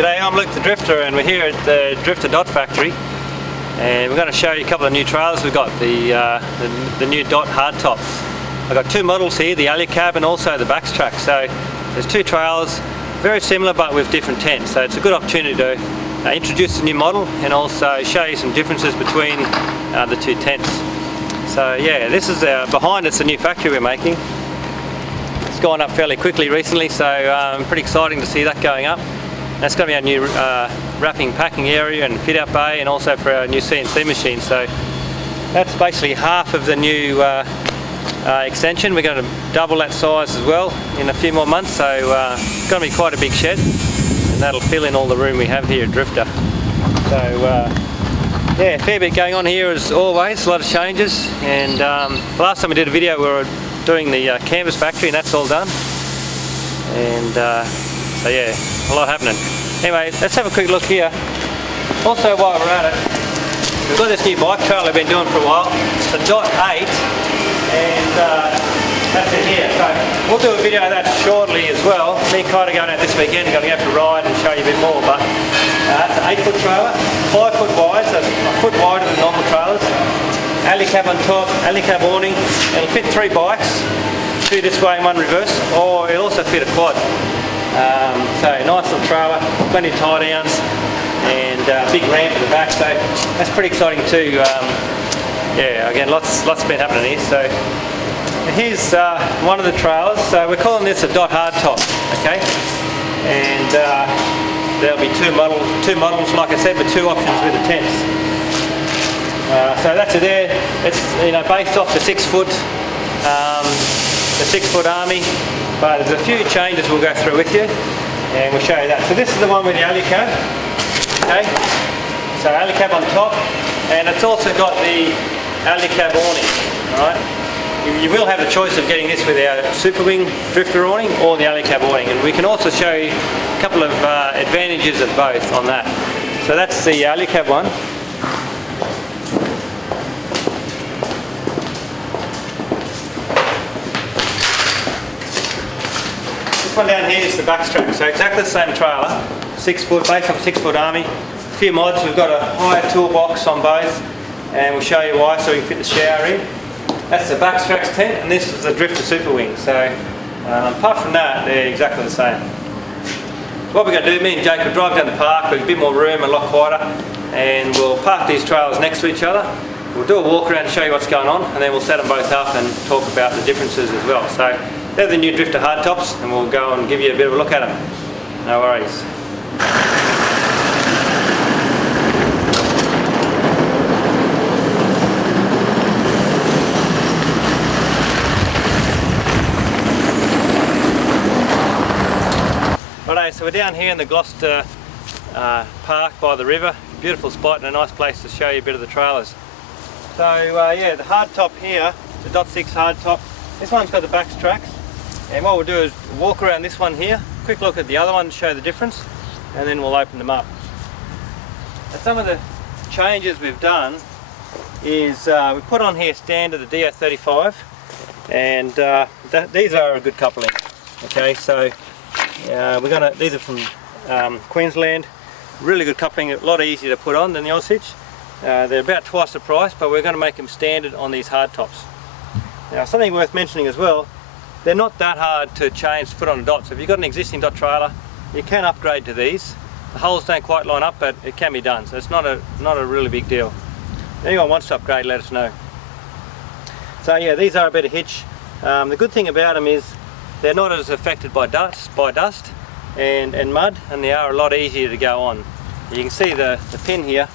G'day, I'm Luke the Drifter and we're here at the Drifta Dot Factory and we're going to show you a couple of new trailers we've got, the new Dot Hardtops. I've got two models here, the alley cab and also the backstrack. So there's two trailers, very similar but with different tents. So it's a good opportunity to introduce the new model and also show you some differences between the two tents. So yeah, this is behind us, the new factory we're making. It's gone up fairly quickly recently, so pretty exciting to see that going up. That's going to be our new wrapping packing area and fit out bay, and also for our new CNC machine. So that's basically half of the new extension. We're going to double that size as well in a few more months, so it's going to be quite a big shed and that'll fill in all the room we have here at Drifta. So yeah, a fair bit going on here as always, a lot of changes, and last time we did a video we were doing the canvas factory and that's all done, and so yeah, a lot happening. Anyway, let's have a quick look here. Also, while we're at it, we've got this new bike trailer we've been doing for a while. It's a Dot 8, and that's it here. So we'll do a video of that shortly as well. Me kind of going out this weekend, going to go for a ride and show you a bit more. But that's an 8-foot trailer, 5 foot wide, so it's a foot wider than normal trailers. Alley cab on top, alley cab awning. It'll fit 3 bikes, 2 this way and 1 reverse, or it'll also fit a quad. So nice little trailer, plenty of tie downs, and big ramp at the back, so that's pretty exciting too. Yeah, again, lots been happening here. So here's one of the trailers. So we're calling this a Dot Hardtop, okay? And there'll be two models, like I said, with 2 options with the tents. So that's it there. It's based off the 6-foot, the 6-foot Army. But there's a few changes we'll go through with you, and we'll show you that. So this is the one with the alley cab, okay? So alley cab on top, and it's also got the alley cab awning, alright? You will have the choice of getting this with our Super Wing Drifter awning or the alley cab awning, and we can also show you a couple of advantages of both on that. So that's the alley cab one. This one down here is the backstrack, so exactly the same trailer, 6-foot, based on 6-foot Army. A few mods, we've got a higher toolbox on both, and we'll show you why, so we can fit the shower in. That's the backstrack's tent, and this is the Drifta Super Wing. So apart from that, they're exactly the same. So what we're going to do, me and Jake will drive down the park with a bit more room, a lot quieter, and we'll park these trailers next to each other. We'll do a walk around to show you what's going on, and then we'll set them both up and talk about the differences as well. So they're the new Drifta Hardtops, and we'll go and give you a bit of a look at them. No worries. Righto, so we're down here in the Gloucester Park by the river. Beautiful spot and a nice place to show you a bit of the trailers. So yeah, the hardtop here, the Dot 6 hardtop. This one's got the backstracks, and what we'll do is walk around this one here, quick look at the other one to show the difference, and then we'll open them up. And some of the changes we've done is we put on here standard the DO35, and these are a good coupling. Okay, so these are from Queensland, really good coupling, a lot easier to put on than the Osage. They're about twice the price, but we're going to make them standard on these hardtops. Now, something worth mentioning as well, they're not that hard to change to put on a Dot. So if you've got an existing Dot trailer, you can upgrade to these. The holes don't quite line up, but it can be done, so it's not a really big deal. If anyone wants to upgrade, let us know. So yeah, these are a better hitch. The good thing about them is they're not as affected by dust and mud, and they are a lot easier to go on. You can see the pin here,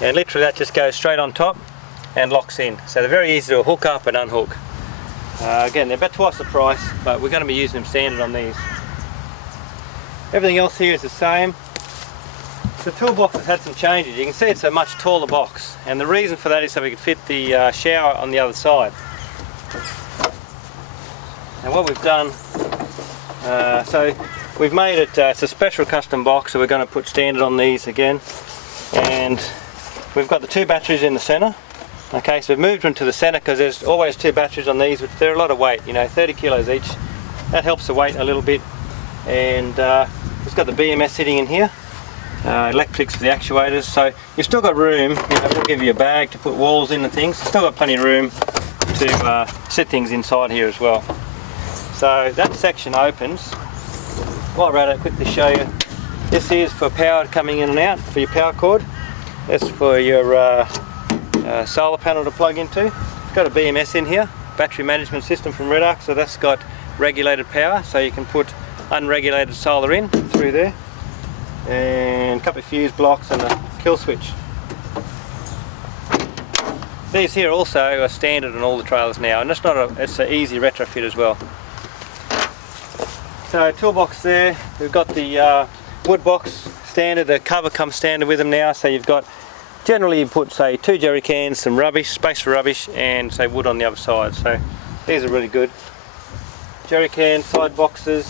and literally that just goes straight on top and locks in. So they're very easy to hook up and unhook. Again, they're about twice the price, but we're going to be using them standard on these. Everything else here is the same. The toolbox has had some changes. You can see it's a much taller box, and the reason for that is so we could fit the shower on the other side. And what we've done, so we've made it, it's a special custom box, so we're going to put standard on these again. And we've got the 2 batteries in the centre. Okay, so we've moved them to the centre because there's always 2 batteries on these, which they're a lot of weight, 30 kilos each. That helps the weight a little bit. And it's got the BMS sitting in here. electrics for the actuators. So you've still got room, we'll give you a bag to put walls in and things. You've still got plenty of room to set things inside here as well. So that section opens. While we're at it, quickly show you. This is for power coming in and out for your power cord. That's for your solar panel to plug into. It's got a BMS in here, battery management system from Red Arc, so that's got regulated power, so you can put unregulated solar in through there, and a couple of fuse blocks and a kill switch. These here also are standard on all the trailers now, and it's an easy retrofit as well. So toolbox there, we've got the wood box standard. The cover comes standard with them now, so you've got, generally you put say 2 jerry cans, some rubbish, space for rubbish, and say wood on the other side. So these are really good. Jerry cans, side boxes,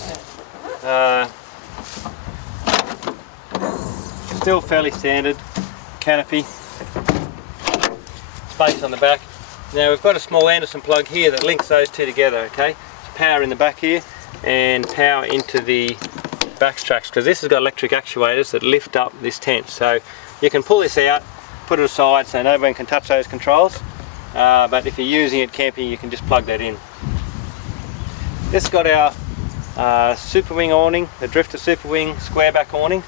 still fairly standard. Canopy, space on the back. Now we've got a small Anderson plug here that links those two together, okay? It's power in the back here and power into the back tracks, because this has got electric actuators that lift up this tent. So you can pull this out, put it aside so no one can touch those controls, but if you're using it camping you can just plug that in. This has got our Super Wing awning, the Drifta Super Wing square back awning.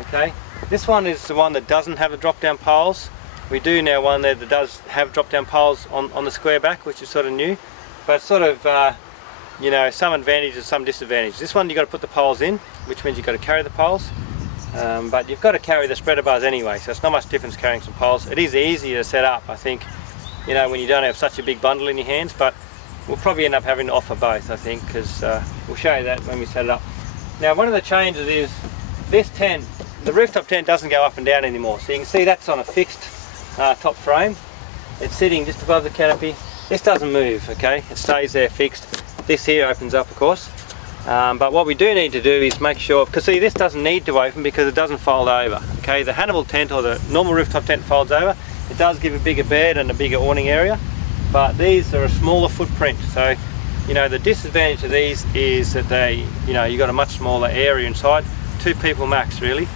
Okay, this one is the one that doesn't have the drop down poles. We do now one there that does have drop down poles on the square back, which is sort of new, but sort of some advantages, some disadvantages. This one you've got to put the poles in, which means you've got to carry the poles, but you've got to carry the spreader bars anyway, so it's not much difference carrying some poles. It is easier to set up, I think, when you don't have such a big bundle in your hands, but we'll probably end up having to offer both, I think, because we'll show you that when we set it up. Now one of the changes is this tent, the rooftop tent doesn't go up and down anymore, so you can see that's on a fixed top frame. It's sitting just above the canopy. This doesn't move, okay, it stays there fixed. This here opens up, of course, but what we do need to do is make sure, because see, this doesn't need to open because it doesn't fold over, okay? The Hannibal tent or the normal rooftop tent folds over. It does give a bigger bed and a bigger awning area, but these are a smaller footprint. So the disadvantage of these is that they, you've got a much smaller area inside, 2 people max really,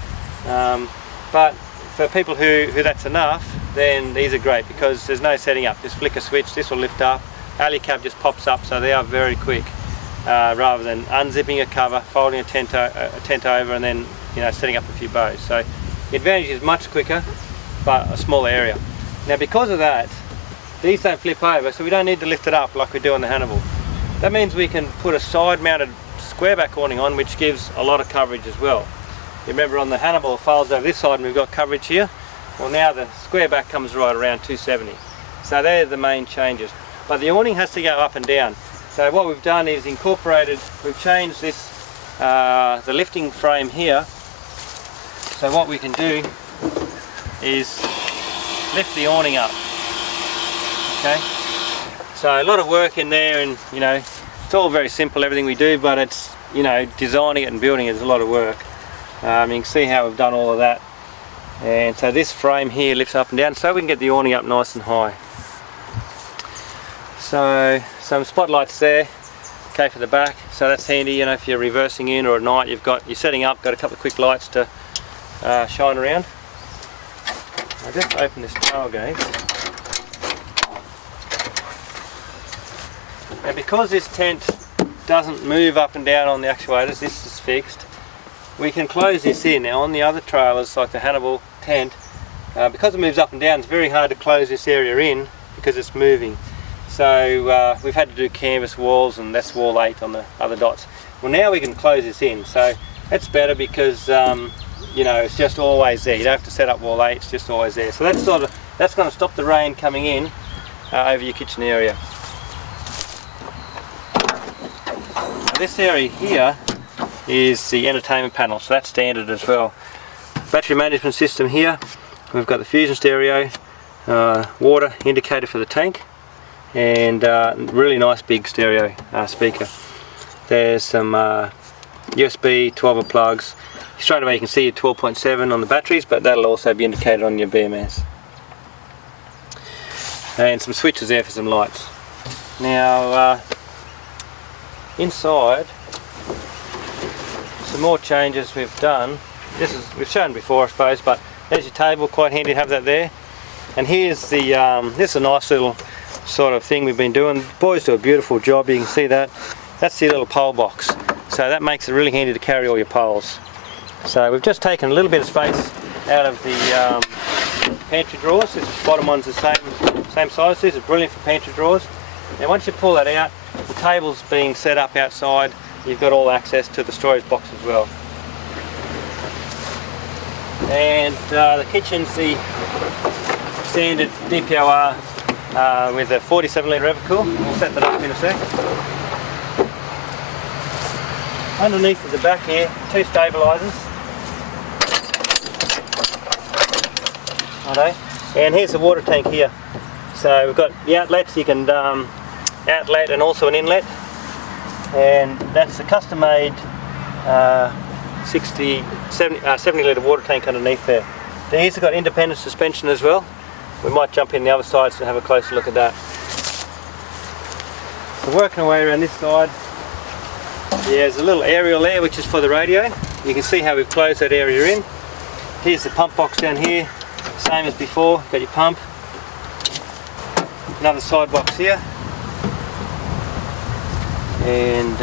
but for people who that's enough, then these are great because there's no setting up. Just flick a switch, this will lift up, alley cab just pops up, so they are very quick, rather than unzipping a cover, folding a tent over, and then setting up a few bows. So the advantage is much quicker, but a small area. Now because of that, these don't flip over, so we don't need to lift it up like we do on the Hannibal. That means we can put a side-mounted square back awning on, which gives a lot of coverage as well. You remember on the Hannibal it folds over this side and we've got coverage here. Well, now the square back comes right around 270. So they're the main changes. But the awning has to go up and down. So what we've done is we've changed this, the lifting frame here. So what we can do is lift the awning up. Okay. So a lot of work in there, and it's all very simple, everything we do, but it's designing it and building it is a lot of work. You can see how we've done all of that. And so this frame here lifts up and down so we can get the awning up nice and high. So some spotlights there, okay, for the back, so that's handy, if you're reversing in or at night you're setting up, got a couple of quick lights to shine around. I'll just open this tailgate. And because this tent doesn't move up and down on the actuators, this is fixed, we can close this in. Now on the other trailers like the Hannibal tent, because it moves up and down, it's very hard to close this area in because it's moving. So we've had to do canvas walls, and that's wall 8 on the other dots. Well, now we can close this in, so that's better because it's just always there. You don't have to set up wall 8, it's just always there. So that's going to stop the rain coming in over your kitchen area. Now, this area here is the entertainment panel, so that's standard as well. Battery management system here. We've got the fusion stereo, water indicator for the tank, and really nice big stereo speaker. There's some USB 12 plugs. Straight away you can see your 12.7 on the batteries, but that'll also be indicated on your BMS. And some switches there for some lights. Now inside, some more changes we've done this is, we've shown before I suppose, but there's your table, quite handy to have that there. And here's the, this is a nice little sort of thing we've been doing. The boys do a beautiful job, you can see that. That's the little pole box. So that makes it really handy to carry all your poles. So we've just taken a little bit of space out of the pantry drawers. This bottom one's the same size. This is brilliant for pantry drawers. Now once you pull that out, the table's being set up outside. You've got all access to the storage box as well. And the kitchen's the standard DPOR with a 47 litre Evercool. We'll set that up in a sec. Underneath at the back here, 2 stabilisers. Righto. And here's the water tank here. So we've got the outlets, you can outlet and also an inlet. And that's a custom made 70 litre water tank underneath there. These have got independent suspension as well. We might jump in the other side to have a closer look at that. So working our way around this side, there's a little aerial there which is for the radio. You can see how we've closed that area in. Here's the pump box down here, same as before, got your pump. Another side box here. And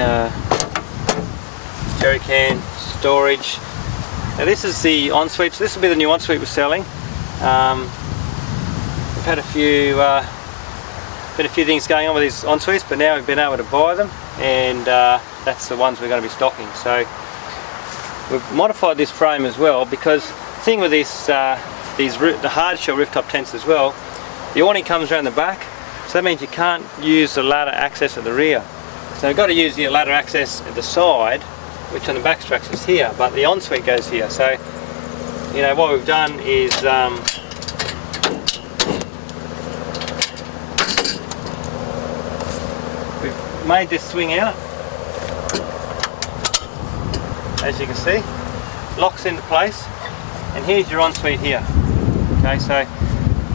jerry can, storage. Now this is the ensuite, so this will be the new ensuite we're selling. We've had a few things going on with these ensuites, but now we've been able to buy them, and that's the ones we're going to be stocking. So we've modified this frame as well, because the thing with this, the hardshell rooftop tents as well, the awning comes around the back, so that means you can't use the ladder access at the rear. So you've got to use the ladder access at the side, which on the back structure is here, but the ensuite goes here. So, you know, what we've done is we've made this swing out, as you can see, locks into place, and here's your ensuite here. Okay, so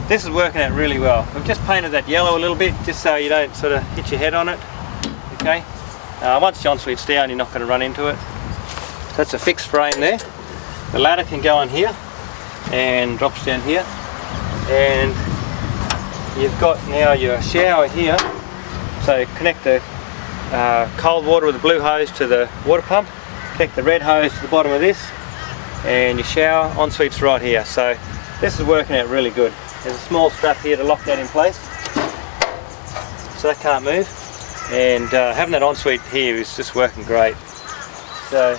this is working out really well. We've just painted that yellow a little bit, just so you don't sort of hit your head on it. Okay, once the ensuite's down, you're not going to run into it. So that's a fixed frame there. The ladder can go on here and drops down here, and you've got now your shower here. So connect the cold water with the blue hose to the water pump, connect the red hose to the bottom of this, and your shower ensuite's right here. So this is working out really good. There's a small strap here to lock that in place, so that can't move. And having that ensuite here is just working great. So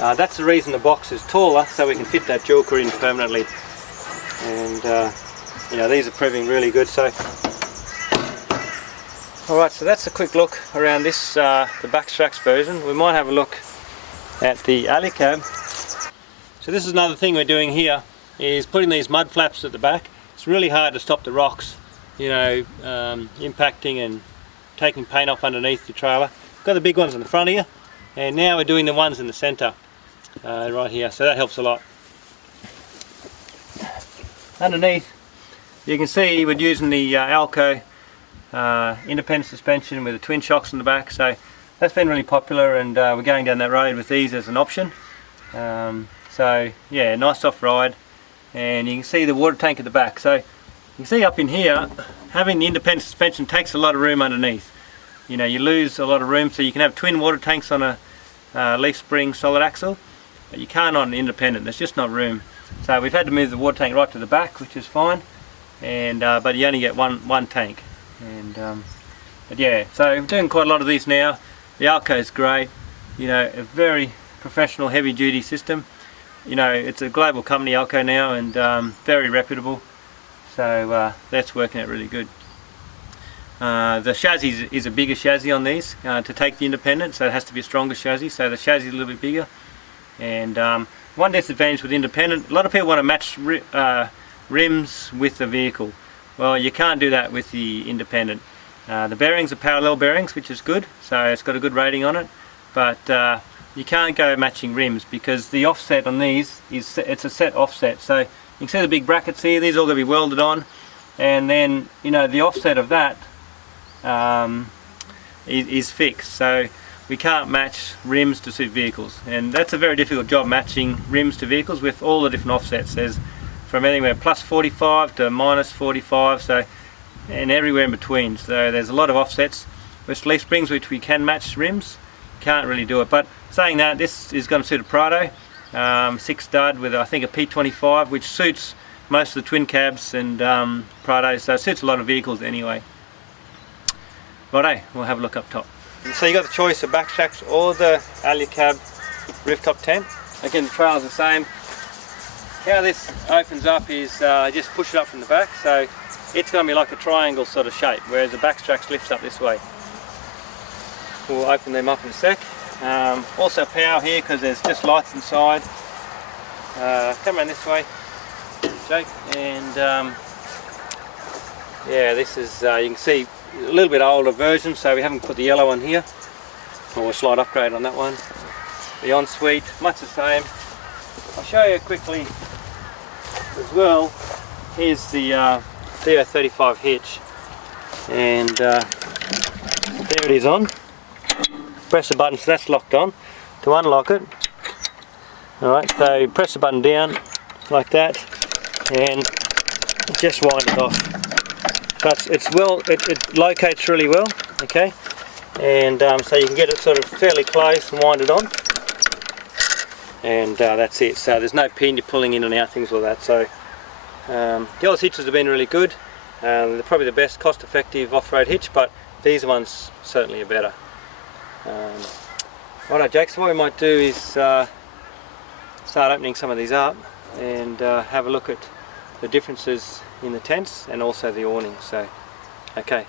that's the reason the box is taller, so we can fit that JOOLCA in permanently. And you know, these are proving really good. So alright, so that's a quick look around this, the Backstrax version. We might have a look at the alley cab. So this is another thing we're doing here, is putting these mud flaps at the back. It's really hard to stop the rocks, you know, impacting and taking paint off underneath the trailer. Got the big ones in the front here, and now we're doing the ones in the centre right here, so that helps a lot. Underneath, you can see we're using the Alco independent suspension with the twin shocks in the back, so that's been really popular, and we're going down that road with these as an option. So yeah, nice soft ride, and you can see the water tank at the back. So you can see up in here, having the independent suspension takes a lot of room underneath. You know, you lose a lot of room, so you can have twin water tanks on a leaf spring solid axle, but you can't on an independent. There's just not room. So we've had to move the water tank right to the back, which is fine, and but you only get one tank. And but yeah, so we're doing quite a lot of these now. The Alco is great. You know, a very professional, heavy-duty system. You know, it's a global company, Alco now, and very reputable. So that's working out really good. The chassis is a bigger chassis on these to take the independent, so it has to be a stronger chassis. So the chassis is a little bit bigger. And one disadvantage with independent, a lot of people want to match rims with the vehicle. Well, you can't do that with the independent. The bearings are parallel bearings, which is good, so it's got a good rating on it. But you can't go matching rims because the offset on these it's a set offset. So you can see the big brackets here, these are all going to be welded on, and then you know the offset of that is fixed. So we can't match rims to suit vehicles, and that's a very difficult job, matching rims to vehicles with all the different offsets. There's from anywhere plus 45 to minus 45, so, and everywhere in between. So there's a lot of offsets. With leaf springs, which we can match rims, can't really do it. But saying that, this is going to suit a Prado 6 stud with I think a P25, which suits most of the twin cabs and Prados, so it suits a lot of vehicles anyway. Righto, we'll have a look up top. So you got the choice of backstracks or the Alucab rooftop tent. Again, the trail's the same. How this opens up is just push it up from the back, so it's going to be like a triangle sort of shape, whereas the backstracks lifts up this way. We'll open them up in a sec. Also power here because there's just lights inside. Come around this way, Jake, and yeah, this is you can see a little bit older version, so we haven't put the yellow on here, or a slight upgrade on that one. The ensuite, much the same. I'll show you quickly as well. Here's the DO35 hitch, and there it is on. Press the button, so that's locked on. To unlock it, alright, so press the button down like that and just wind it off. But it locates really well, okay, and so you can get it sort of fairly close and wind it on, and that's it. So there's no pin you're pulling in and out, things like that. So the Oz hitches have been really good. They're probably the best cost-effective off-road hitch, but these ones certainly are better. Alright, Jake, so what we might do is start opening some of these up and have a look at the differences in the tents and also the awning. So, okay,